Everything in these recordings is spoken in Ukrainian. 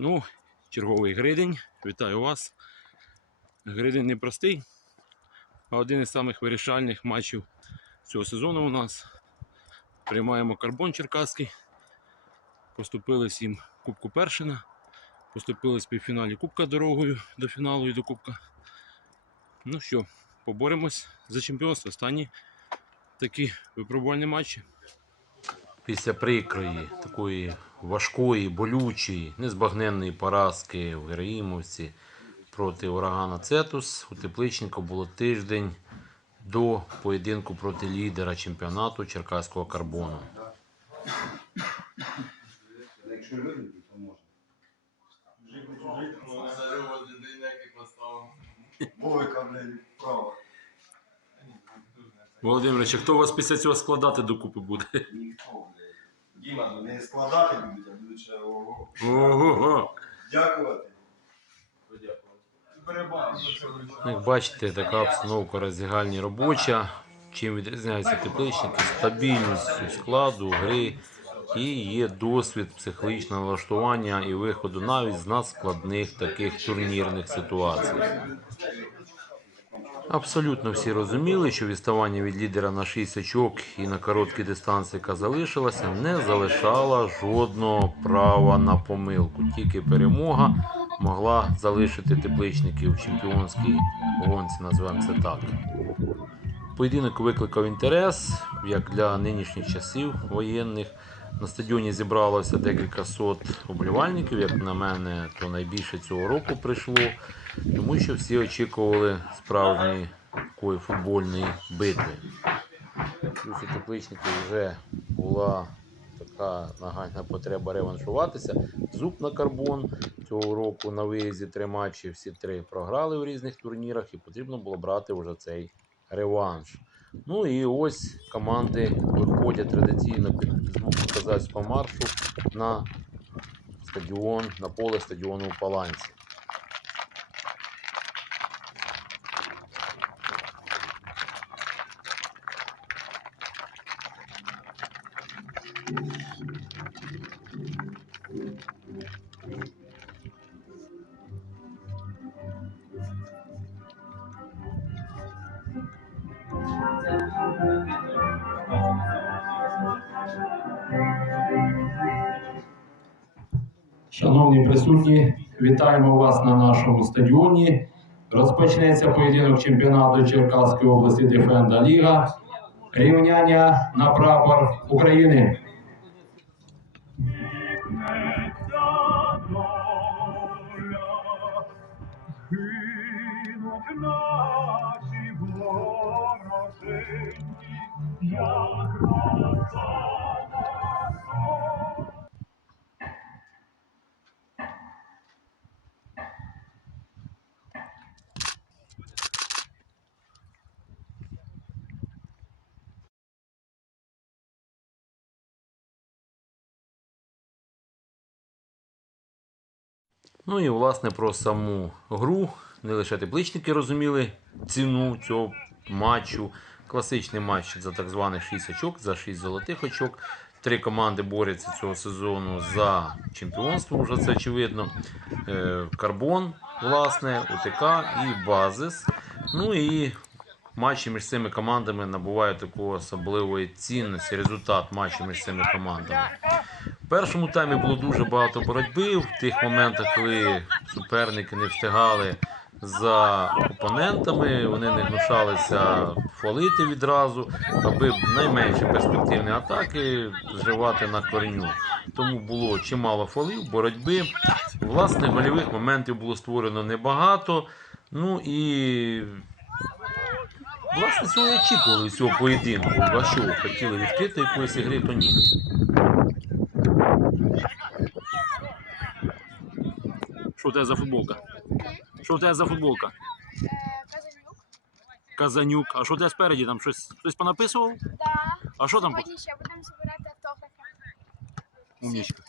Ну, черговий гридень. Вітаю вас. Гридень непростий, а один із самих вирішальних матчів цього сезону у нас. Приймаємо карбон Черкаський. Поступили всім Кубку Першина. Поступили в півфіналі Кубка дорогою до фіналу і до Кубка. Ну що, поборемось за чемпіонство. Останні такі випробувальні матчі. Після прикрої, такої важкої, болючої, незбагненної поразки в Героїмовці проти урагана Цетус у Тепличника було тиждень до поєдинку проти лідера чемпіонату Черкаського карбону. Якщо виграти, то можна. Бойка, блядь, право. Володимирович, а хто у вас після цього складати докупи буде? Ніхто, блядь. Діма, ну не складати будуть, а будуть ще ого. Ого-го! Дякувати. Як бачите, така обстановка роздягальні робоча. Чим відрізняються тепличники? Стабільністю складу, гри і є досвід психологічного налаштування і виходу навіть з надскладних таких турнірних ситуацій. Абсолютно всі розуміли, що відставання від лідера на 6 очок і на короткій дистанції, яка залишилася, не залишала жодного права на помилку. Тільки перемога могла залишити тепличників в чемпіонській гонці, називаємо це так. Поєдинок викликав інтерес, як для нинішніх часів воєнних. На стадіоні зібралося декілька сот оболівальників. Як на мене, то найбільше цього року прийшло, тому що всі очікували справжньої такої футбольної битви. Плюс у тепличників вже була така нагальна потреба реваншуватися. Зуб на карбон цього року на виїзді три матчі, всі три програли у різних турнірах, і потрібно було брати вже цей реванш. Ну і ось команди виходять традиційно під звук козацького маршу на стадіон, на поле стадіону у Паланці. Вас на нашому стадіоні. Розпочнеться поєдинок чемпіонату Черкаської області Дефенда Ліга. Рівняння на прапор України. Ну і власне про саму гру. Не лише тепличники розуміли ціну цього матчу. Класичний матч за так званих 6 очок, за 6 золотих очок. Три команди борються цього сезону за чемпіонство, вже це очевидно. Е, Карбон, власне, УТК і Базис. Ну і матчі між цими командами набувають такої особливої цінності. Результат матчу між цими командами. Першому таймі було дуже багато боротьби. В тих моментах, коли суперники не встигали за опонентами, вони не гнушалися фолити відразу, аби найменші перспективні атаки зривати на кореню. Тому було чимало фолів, боротьби. Власне, гольових моментів було створено небагато. Ну і власне цього очікували цього поєдинку. А що хотіли відкрити якоїсь ігри, то ні. Що у тебе за футболка? Що у тебе за футболка? Е, Казанюк. Казанюк. А що у тебе спереді? Там щось хтось понаписував? Да. А що там? Сьогодні ще будемо збирати автографи. Умнічка.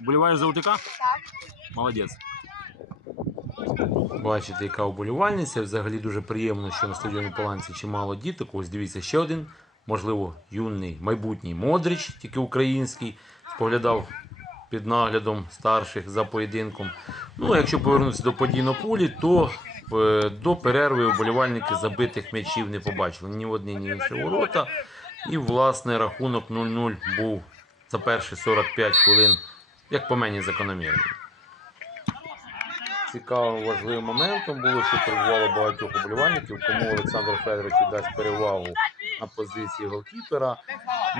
Боліваєш за УТК? Так. Молодець. Бачите, яка оболівальниця. Взагалі дуже приємно, що на стадіоні Паланці чимало діток. Ось дивіться ще один, можливо, юний майбутній Модрич, тільки український, споглядав під наглядом старших за поєдинком. Ну, якщо повернутися до подій на полі, то е, до перерви вболівальники забитих м'ячів не побачили ні в одні, ні в інші ворота. І, власне, рахунок 0-0 був за перші 45 хвилин, як по мені, закономірним. Цікавим важливим моментом було, що прибувало багатьох уболівальників, кому Олександр Федорович дасть перевагу на позиції голкіпера.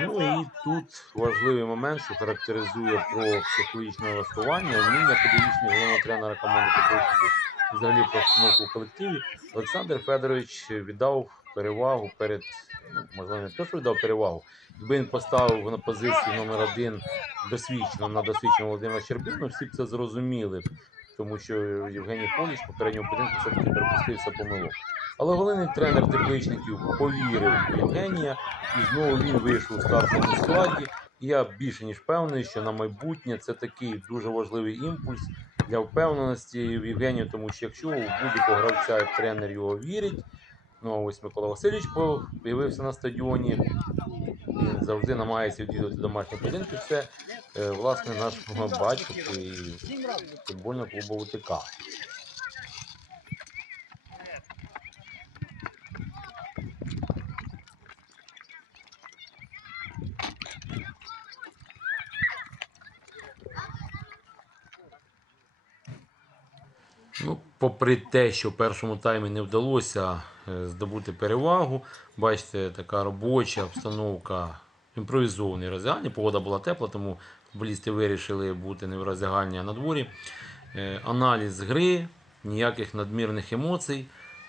Ну і тут важливий момент, що характеризує про психологічне налаштування, вміння педагогічного головного тренера команди Петрівської взагалі про обстановку в колективі. Олександр Федорович віддав перевагу перед, ну, можливо, не те, що віддав перевагу. Якби він поставив на позицію номер один досвідченого на досвідченого Володимира Щербину, всі б це зрозуміли, тому що Євгеній Поліч в попередньому поєдинку все-таки припустився помилок. Але головний тренер тепличників повірив в Євгенія, і знову він вийшов у стартовому складі. І я більше ніж впевнений, що на майбутнє це такий дуже важливий імпульс для впевненості в Євгенію, тому що якщо у будь-якого гравця тренер його вірить, ну ось Микола Васильович з'явився на стадіоні. Він завжди намагається відвідувати домашні поєдинки. Це е, власне наш батько і футбольного клубу УТК. Ну, попри те, що в першому таймі не вдалося е, здобути перевагу, бачите, така робоча обстановка, імпровізований роздягальні. Погода була тепла, тому футболісти вирішили бути не в роздягальні, а на дворі. Е, Аналіз гри, ніяких надмірних емоцій.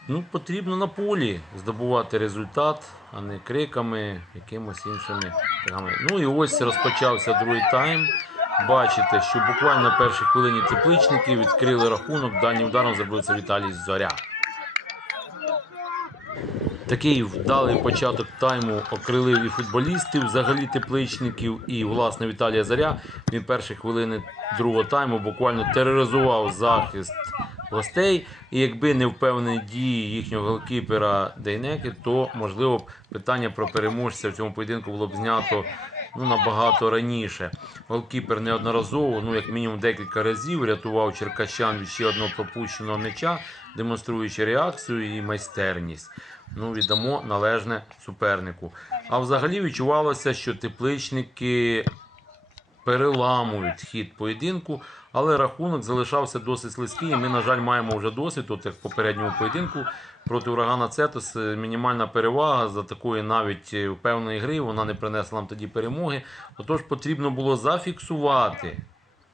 Ну, потрібно на полі здобувати результат, а не криками, якимось іншими. Ну і ось розпочався другий тайм. Бачите, що буквально на першій хвилині тепличники відкрили рахунок. Дальнім ударом це Віталій Зоря. Такий вдалий початок тайму окрилив і футболістів, взагалі тепличників, і власне Віталія Заря. Він перші хвилини другого тайму буквально тероризував захист гостей. І якби не впевнені дії їхнього голкіпера Дейнеки, то можливо питання про переможця в цьому поєдинку було б знято ну, набагато раніше. Голкіпер неодноразово, ну як мінімум декілька разів, рятував черкащан від ще одного пропущеного м'яча, демонструючи реакцію і майстерність. Ну, віддамо належне супернику. А взагалі відчувалося, що тепличники переламують хід поєдинку, але рахунок залишався досить слизький. І ми, на жаль, маємо вже досвід, от як в попередньому поєдинку проти урагана Цетос. е, Мінімальна перевага за такої навіть е, певної гри. Вона не принесла нам тоді перемоги. Отож, потрібно було зафіксувати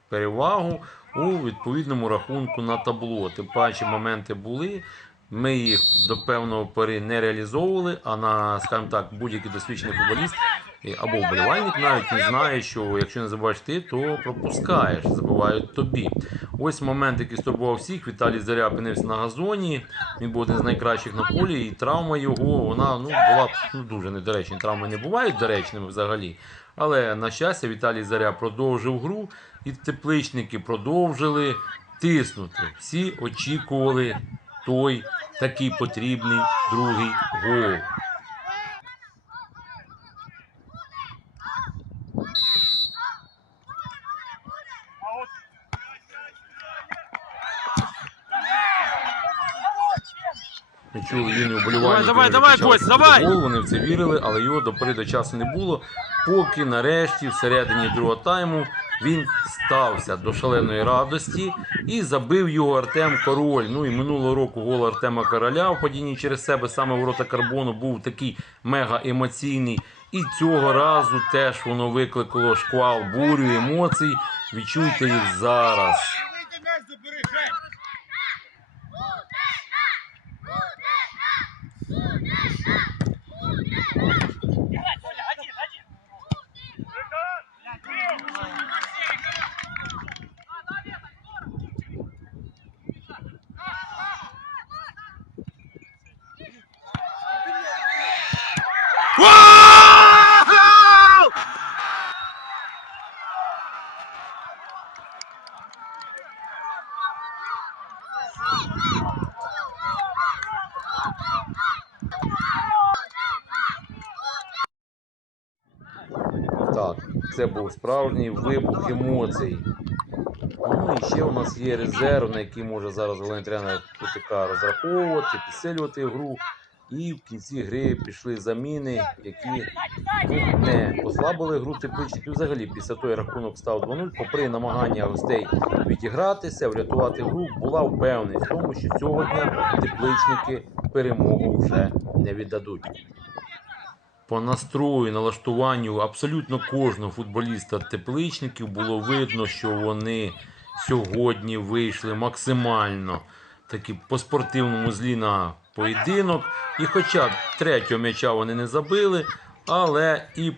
перевагу у відповідному рахунку на табло. Тим паче моменти були. Ми їх до певного пори не реалізовували, а на, скажімо так, будь-який досвідчений футболіст або вболівальник навіть не знає, що якщо не забуваєш ти, то пропускаєш, забувають тобі. Ось момент, який стурбував всіх. Віталій Заря опинився на газоні. Він був один з найкращих на полі, і травма його вона ну, була ну, дуже недоречна. Травми не бувають доречними взагалі. Але на щастя, Віталій Заря продовжив гру, і тепличники продовжили тиснути. Всі очікували той такий потрібний другий гол. Чули він вболівальників. Давай, давай, кричали, Кость, давай! Вони в це вірили, але його до до часу не було. Поки нарешті, всередині другого тайму, він стався до шаленої радості і забив його Артем Король. Ну і минулого року гол Артема Короля в падінні через себе саме ворота карбону був такий мега емоційний. І цього разу теж воно викликало шквал бурю емоцій. Відчуйте їх зараз. Був справжній вибух емоцій. Ну і ще у нас є резерв, на який може зараз тренер ПТК розраховувати, підсилювати гру. І в кінці гри пішли заміни, які не послабили гру тепличників. Взагалі, після того рахунок став 2-0, попри намагання гостей відігратися, врятувати гру, була впевненість в тому, що цього дня тепличники перемогу вже не віддадуть. По настрою, налаштуванню абсолютно кожного футболіста тепличників було видно, що вони сьогодні вийшли максимально таки по спортивному злі на поєдинок. І хоча третього м'яча вони не забили, але і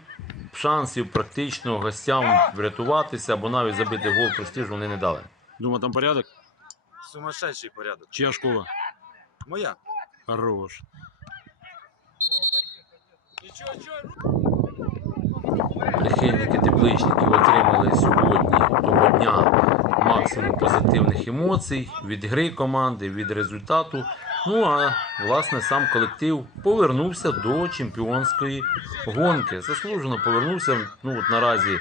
шансів практично гостям врятуватися або навіть забити гол престижу вони не дали. Думаю, там порядок? Сумасшедший порядок. Чия школа? Моя. Хорош. Прихильники тепличників отримали сьогодні того дня максимум позитивних емоцій від гри команди, від результату. Ну а власне сам колектив повернувся до чемпіонської гонки. Заслужено повернувся. Ну от наразі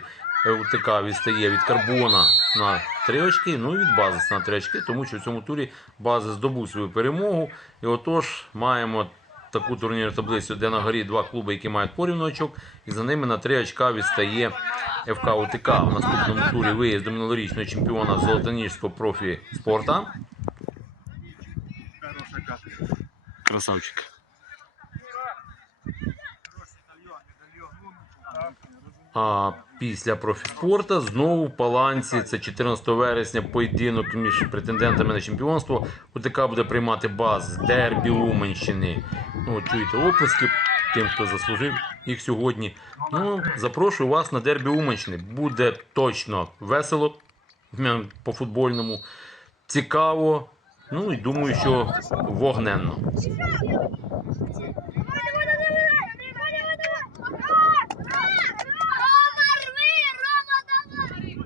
УТК відстає від Карбона на 3 очки, ну і від Базис на 3 очки, тому що в цьому турі Базис здобув свою перемогу. І отож маємо таку турнірну таблицю, де на горі два клуби, які мають порівну очок, і за ними на 3 очка відстає ФК УТК. В наступному турі виїзд до минулорічного чемпіона Золотоніжського профі спорта. Красавчик. А після профіспорта знову в Паланці. Це 14 вересня поєдинок між претендентами на чемпіонство. УТК буде приймати баз Дербі Уманщини. Ну, чуєте оплески тим, хто заслужив їх сьогодні. Ну, запрошую вас на Дербі Уманщини. Буде точно весело по футбольному, цікаво. Ну і думаю, що вогненно. Рома, рви, Рома, давай!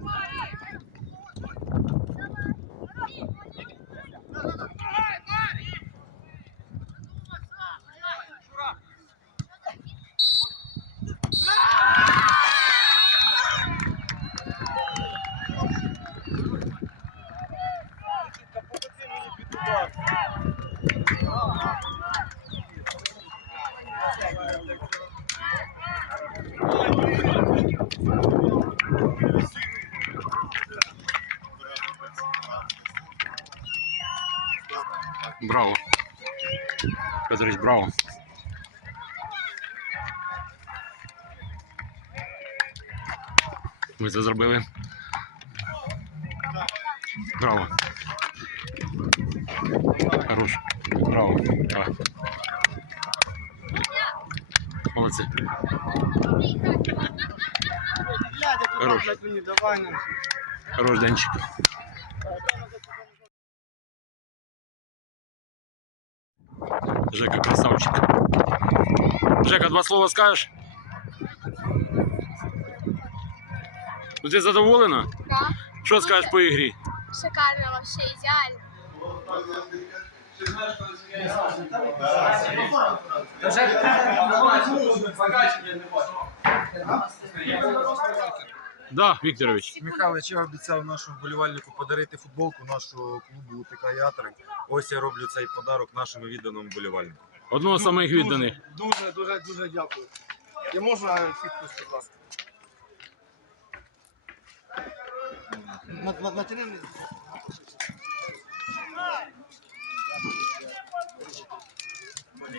Браво. Браво. Ви це зробили. Браво. Хорош. Браво. Так. Молодці. Хорош. Хорош, Денчик. Жека красавчик. Жека, два слова скажеш? Ну ти задоволена? Да. Що скажеш по ігрі? Шикарно, вообще идеально. Да, Вікторович. Михайлович, я обіцяв нашому вболівальнику подарити футболку нашого клубу УТК Ятрик. Ось я роблю цей подарок нашому відданому вболівальнику. Одного з самих відданих. Дуже, дуже, дуже дякую. І можна підпис, будь ласка. На, на, натяни мені.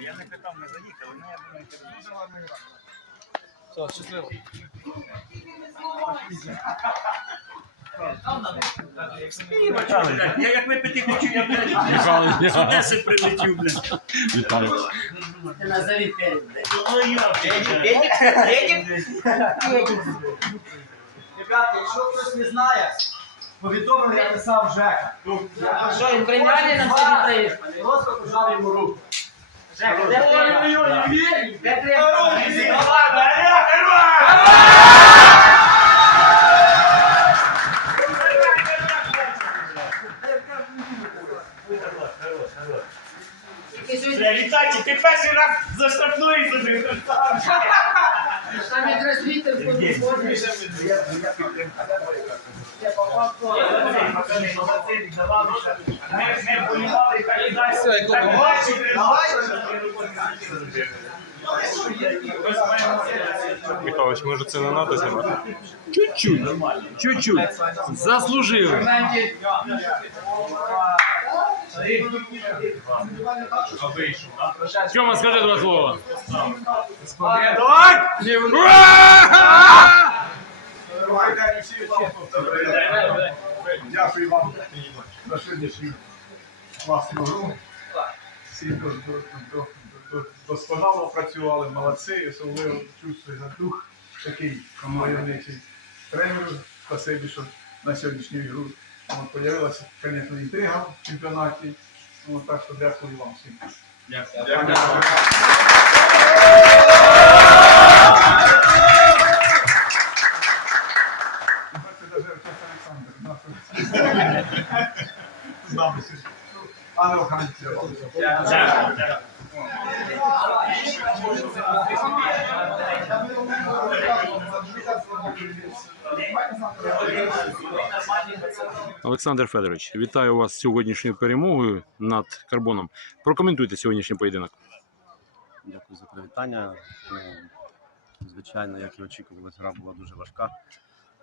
Я не питав, не заїхав, але я думаю, що дуже гарна гра. Все, щасливо. Я як випити хочу, я блядь, Михайлович. з Одеси прилетів, блядь. Блядь. Ну я, Федір. Ребята, якщо хтось не знає, повідомив, я писав Жека. Що, він прийняли на собі приїзд? просто пожав йому руку. Жека, де ти? Де ти? Бля, Вітальчик, ти перший раз заштрафнуєшся, блядь. Там якраз світить в телефоні. Ми полювали кандидатів. Михайлович, може це не треба знімати? Чуть-чуть. Чуть-чуть. Заслужили. Тьома, скажи два слова. Дякую вам за сьогоднішню класну гру. Всі до- досконало працювали, молодці, особливо чувствую за дух такий войовничий тренеру. Спасибі, що на сьогоднішню гру от, появилася, звісно, інтрига в чемпіонаті. От, так що дякую вам всім. Отець Олександр. З нами сьогодні. Але охранці. Олександр Федорович, вітаю вас з сьогоднішньою перемогою над карбоном. Прокоментуйте сьогоднішній поєдинок. Дякую за привітання. Ну, звичайно, як і очікувалось, гра була дуже важка.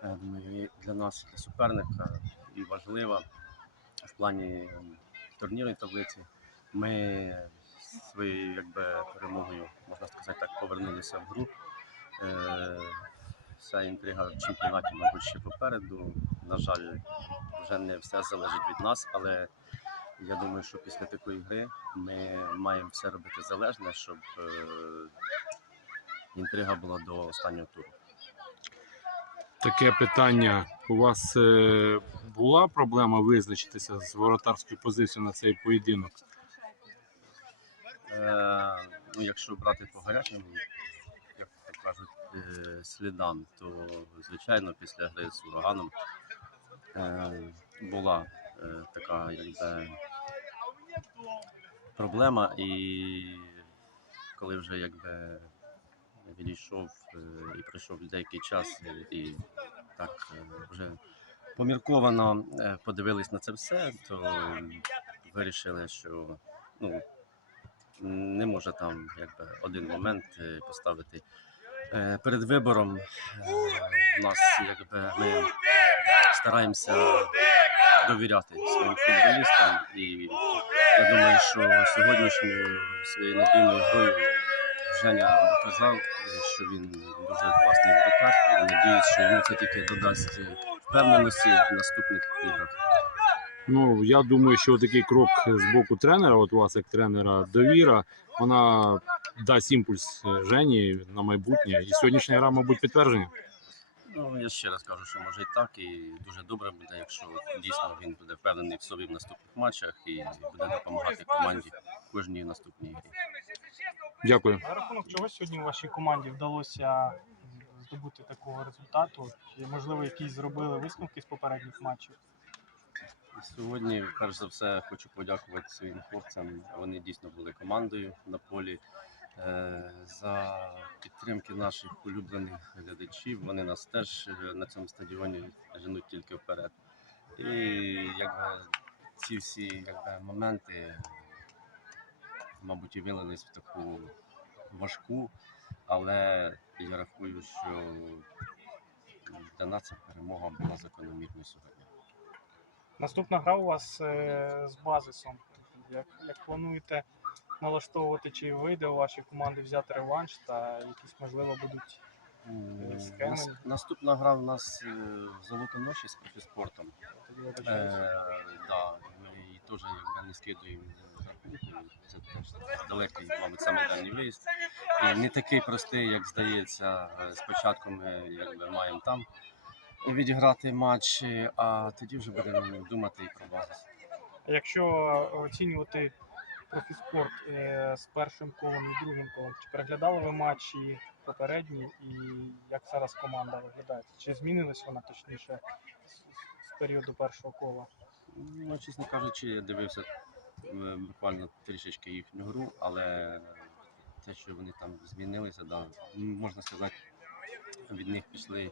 Е, Думаю, для нас, для суперника, і важлива в плані ем, турнірної таблиці. Ми своєю якби, перемогою, можна сказати так, повернулися в гру. Е, Вся інтрига в чемпіонаті, мабуть, ще попереду. На жаль, вже не все залежить від нас, але я думаю, що після такої гри ми маємо все робити залежне, щоб е, інтрига була до останнього туру. Таке питання. У вас е, була проблема визначитися з воротарською позицією на цей поєдинок? Ну, якщо брати по гарячим, як кажуть, е, слідам, то звичайно після гри з ураганом е, була така якби проблема, і коли вже якби відійшов і пройшов деякий час, і, так вже помірковано подивились на це все, то вирішили, що ну, не може там якби один момент е, поставити Е, перед вибором. е, У нас якби ми стараємося довіряти своїм футболістам, і я думаю, що сьогоднішньою своєю надійною грою Женя доказав, е, що він дуже класний воротар. І надіюсь, що йому це тільки додасть е, впевненості в наступних іграх. Ну, я думаю, що такий крок з боку тренера, от у вас як тренера, довіра, вона дасть імпульс е, Жені на майбутнє. І сьогоднішня гра, мабуть, підтвердження. Ну, я ще раз кажу, що може і так, і дуже добре буде, якщо дійсно він буде впевнений в собі в наступних матчах і буде допомагати команді в кожній наступній грі. Дякую. На рахунок чого сьогодні вашій команді вдалося здобути такого результату? Чи можливо якісь зробили висновки з попередніх матчів? Сьогодні, перш за все, хочу подякувати своїм хлопцям. Вони дійсно були командою на полі. Е, За підтримки наших улюблених глядачів. Вони нас теж е, на цьому стадіоні женуть тільки вперед. І якби ці всі якби, моменти, мабуть, і вилились в таку важку, але я рахую, що для нас ця перемога була закономірною сьогодні. Наступна гра у вас е, з базисом. Як, як плануєте налаштовувати, чи вийде у вашій команди взяти реванш та якісь можливо будуть М, Схеми. нас- Наступна гра в нас е, золотоноші з профіспортом. тоді Е, да, ми її теж якби не скидуємо з рахунку. Це теж далекий, мабуть, саме дальній виїзд. І не такий простий, як здається. Е, Спочатку ми якби маємо там відіграти матч, е, а тоді вже будемо думати і про базис. Якщо оцінювати профіспорт е, з першим колом і другим колом, чи переглядали ви матчі попередні і як зараз команда виглядає? Чи змінилась вона точніше з, періоду першого кола? Ну, чесно кажучи, я дивився е, буквально трішечки їхню гру, але те, що вони там змінилися, да, можна сказати, від них пішли е,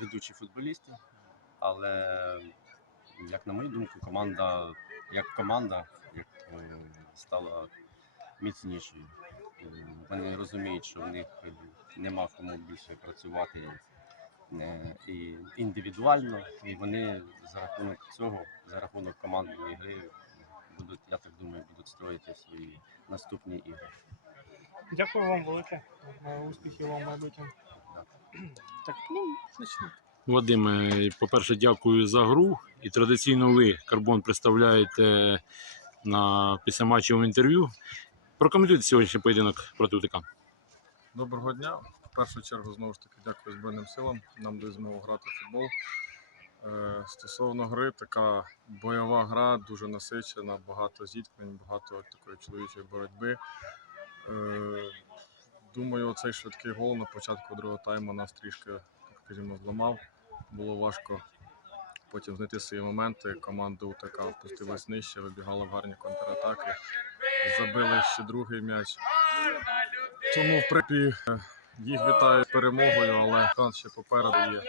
ведучі футболісти. Але, як на мою думку, команда, як команда, як е, стала міцнішою. Е, Вони розуміють, що в них е, нема кому більше працювати е, і індивідуально, і вони за рахунок цього, за рахунок командної гри будуть, я так думаю, будуть строїти свої наступні ігри. Дякую вам велике. Е, Успіхів вам майбутньому. Так. Ну, значить, Вадиме, по-перше, дякую за гру. І традиційно ви, Карбон, представляєте на післяматчевому інтерв'ю. Прокоментуйте сьогоднішній поєдинок проти УТК. Доброго дня. В першу чергу знову ж таки дякую Збройним силам. Нам дає змогу грати в футбол. Е, Стосовно гри, така бойова гра, дуже насичена, багато зіткнень, багато такої чоловічої боротьби. Думаю, оцей швидкий гол на початку другого тайму нас трішки, скажімо, зламав. Було важко потім знайти свої моменти. Команда УТК впустилась нижче, вибігала в гарні контратаки. Забили ще другий м'яч. Тому, в принципі, їх вітаю перемогою, але шанс ще попереду є.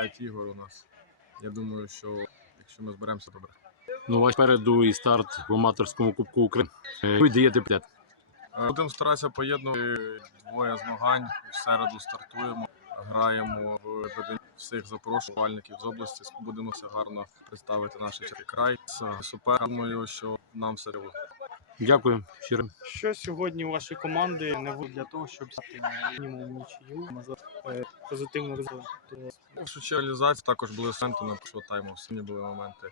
П'ять ігор у нас. Я думаю, що якщо ми зберемося, добре. Ну, вас переду і старт в аматорському Кубку України. Е, Ви даєте підет. Е, Будемо старатися поєднувати двоє змагань. В середу стартуємо, граємо в всіх запрошувальників з області. Будемо все гарно представити наш край. З супер. Думаю, що нам все вдалося. Дякую. Щиро. що сьогодні у вашої команди не буде для того, щоб взяти мінімум нічию, можливо, е, позитивний результат? Першу чергу реалізації також були моменти на першого тайму. Сьогодні були моменти.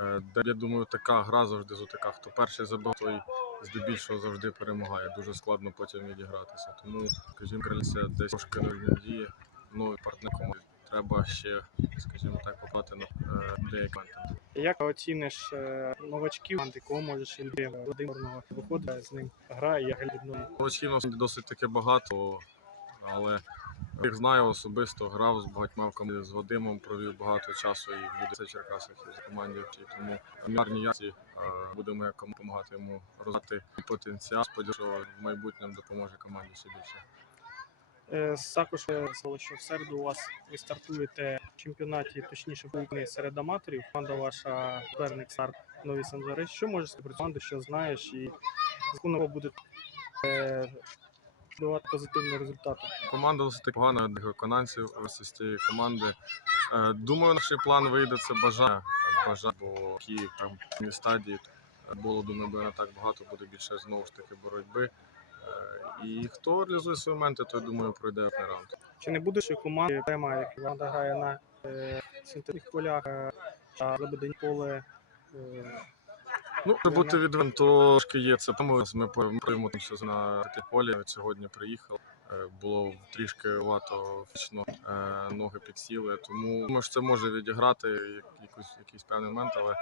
е, Де я думаю, така гра завжди з ОТК. Хто перший забив, той здебільшого завжди перемагає. Дуже складно потім відігратися. Тому, скажімо, крильця десь трошки діє. Ну і партнер команди. Треба ще, скажімо так, попати на е, деякі моменти. Як оціниш е, новачків, кого можеш Іллі Володимирного виходить з ним грає, як відновлює? Новачків у досить таки багато, але їх знаю особисто, грав з багатьма в команді, з Вадимом провів багато часу і в УДЦ Черкасах і в команді. І тому якості е, будемо як допомагати йому розвивати потенціал. Сподіваюся, що в майбутньому допоможе команді ще більше. Е, Також е, сказали, що в середу у вас ви стартуєте в чемпіонаті, точніше в України серед аматорів. Команда ваша суперник старт Нові Санжари. Що можеш про команду, що знаєш, і з буде е, давати позитивний результат? Команда досить погана для виконавців з цієї команди. Е, Думаю, наш план вийде це бажання. Бажання, бо Київ там в стадії е, було, думаю, буде не так багато, буде більше знову ж таки боротьби. Е, І хто реалізує свої моменти, той думаю пройде на раунд. Чи не буде ще команди тема, як команда грає на е, синтетичних полях, е, а Лебедень поле? Ну, щоб бути відвертим, трошки є це. Тому ми приймемося на таке полі. Сьогодні приїхав. Е, Було трішки вато фізично, е, ноги підсіли. Тому думаю, що це може відіграти якийсь, якийсь певний момент, але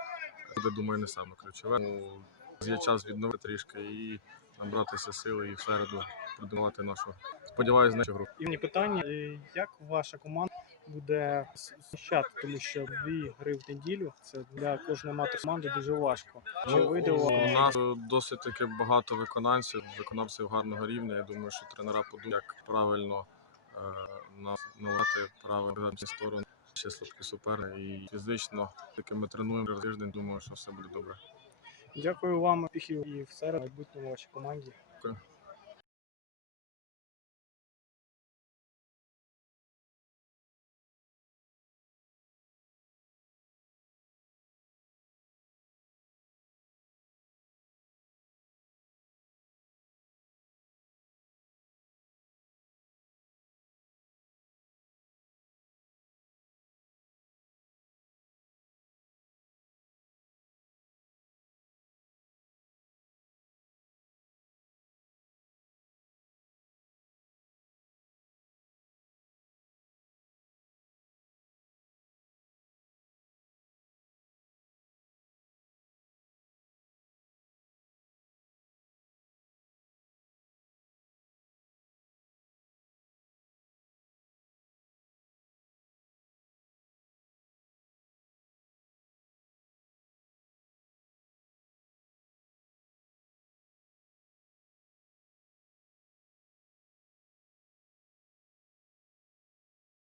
буде, думаю, не саме ключове. Тому є час відновити трішки і набратися сили і в середу продавати нашу. Сподіваюсь, нашу гру. І мені питання, е, як ваша команда буде захищати, тому що дві гри в неділю це для кожної аматор команди дуже важко. Чи Ну, вийде у нас досить таки багато виконавців, виконавців гарного рівня. Я думаю, що тренера подумають, як правильно е, нас налати правильно сторону, ще слабкі суперники. І фізично таки ми тренуємо раз тиждень. Думаю, що все буде добре. Дякую вам, успіхів і в середу в майбутньому вашій команді. Дякую.